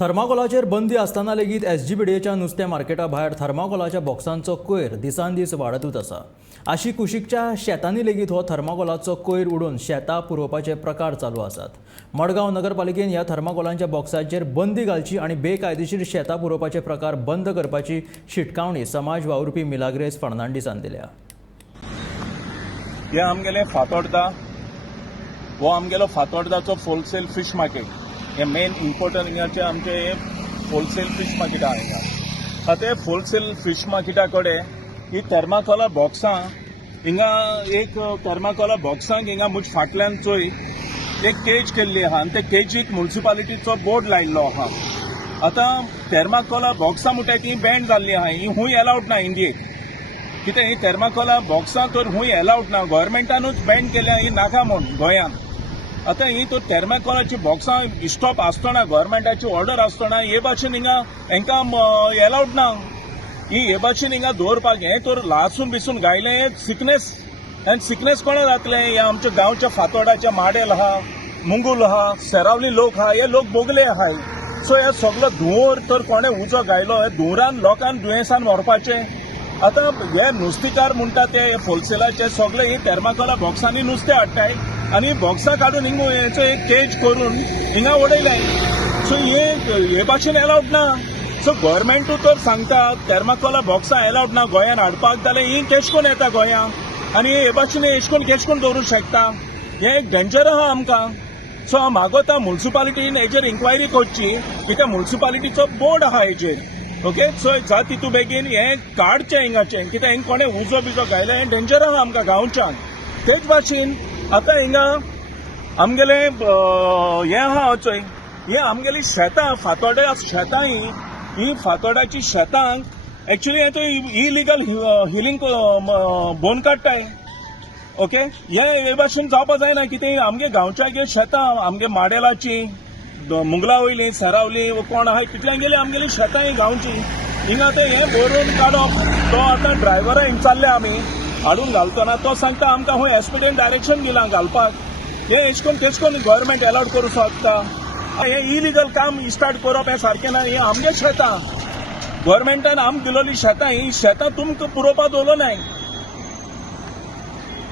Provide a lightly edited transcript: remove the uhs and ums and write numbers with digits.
थर्माकोलाचेर बंदी आसतना लेगीत एसजीपीडीएच्या नुस्तें मार्केटा भायर थर्माकोलाच्या बॉक्सांचो कोयर दिसान दीस वाडतूच आसा। आशी कुशीकच्या शेतांनी लेगीत हो थर्माकोलाचो कोयर उडोवन शेतां पुरोवपाचे प्रकार चालू आसात। मडगांव नगरपालिकेन ह्या थर्माकोलांच्या बॉक्सांचेर बंदी घालची आनी बेकायदेशीर शेतां पुरोवपाचे प्रकार बंद करपाची शिटकावणी समाज वावुरपी मिलाग्रेस फर्नांडीसान दिल्या। हे आमगेले फातोर्डा हो आमगेलो फातोर्डाचो होलसेल फिश मार्केट हे मेन इम्पोर्टंट हिंगाचे आमचे होलसेल फिश मार्केट आहा हिंगा। ते होलसेल फिश मार्केटा कडेन ही थर्माकोला बॉक्सां हिंगा एक थर्माकोला बॉक्सांक हिंगा मुज फाटल्यान चोय एक केज केल्ली आहा आनी ते केजीक म्युनिसिपालिटीचो बोर्ड लायिल्लो आहा। आतां थर्माकोला बॉक्सां म्हणटा ती बॅन जाल्ली आहा, ही खूंय अलाउड ना इंडियेक, कित्याक ही थर्माकोला बॉक्सां तर खूंय अलाउड ना, गव्हर्मेंटानूच बॅन केल्या, ही नाका म्हूण गोंयांत। आतां ही तर थर्माकोलाची बॉक्सां स्टॉप आसतना गव्हर्मेंटाची ऑर्डर आसतना हे भाशेन हिंगा हांकां अलाउड ना, ही हे भाशेन हिंगा दवरपाक हें तर लासून बिसून गायलें हें सिकनेस आनी सिकनेस कोणा जातलें? हे आमच्या गांवच्या फातोर्डाच्या माडेल आहा, मुंगूल आहा, सेरावली लोक आहा, हे लोक बोगले आहाय। सो हे सगळो धुंवर तर कोणें उजो गायलो, हे धुंवरान लोकांक दुयेंसान व्हरपाचें। आतां हे नुस्तेकार म्हणटा ते होलसेलाचे सगळे ही थर्माकोला बॉक्सांनी नुस्तें हाडटाय आनी बॉक्सां काडून हिंगा हेचो एक केज करून हिंगा उडयलाय। सो हे भाशेन अलाउड ना। सो गव्हर्मेंटू तर सांगता थर्माकोला बॉक्सां अलाउड ना गोंयान हाडपाक, जाल्यार ही केश कोन येता गोंयांत आनी हे भाशेन केश कोन दवरूंक शकता? हें एक डेंजर आहा आमकां। सो हांव मागोता म्युनिसिपालिटीन हेजेर इन्क्वायरी करची, कित्याक म्युनिसिपालिटीचो बोर्ड आहा हेजेर। ओके, सो जा तितू बेगीन हें काडचें हिंगाचें, कित्याक हिंगा कोणें उजो बिजो गायलें हें डेंजर आहा आमकां गांवच्यान। तेच भाशेन आतां हिंगा आमगेले हें आहा चोय, ही आमगेली शेतां फातोर्डा शेतां ही फातोर्डाची शेतांक एक्चुअली हे तो इलिगल हिलिंग बोन काडटाय। ओके, हे भाशेन जावपाक जायना, कित्याक आमगे गांवच्या शेतां आमगे माडेलाची मुंगला वयली सेरावली कोण आहाय तितल्यान गेली आमगेली शेतां ही गांवची। हिंगा ते हें भरून काडप, तो आतां ड्रायव्हरा हिंग चालले आमी हाडून घालतना तो सांगता आमकां खंय एसपीडीन डायरेक्शन दिलां घालपाक। हे एश कोन तेच कोन गव्हर्मेंट अलाउड करूं शकता? हे इलिगल काम स्टार्ट करप हें सारकें ना। हे आमगे शेतां गव्हर्मेंटान आमकां दिलोली शेतां, ही शेतां तुमकां पुरोवपाक दवरलो नाय।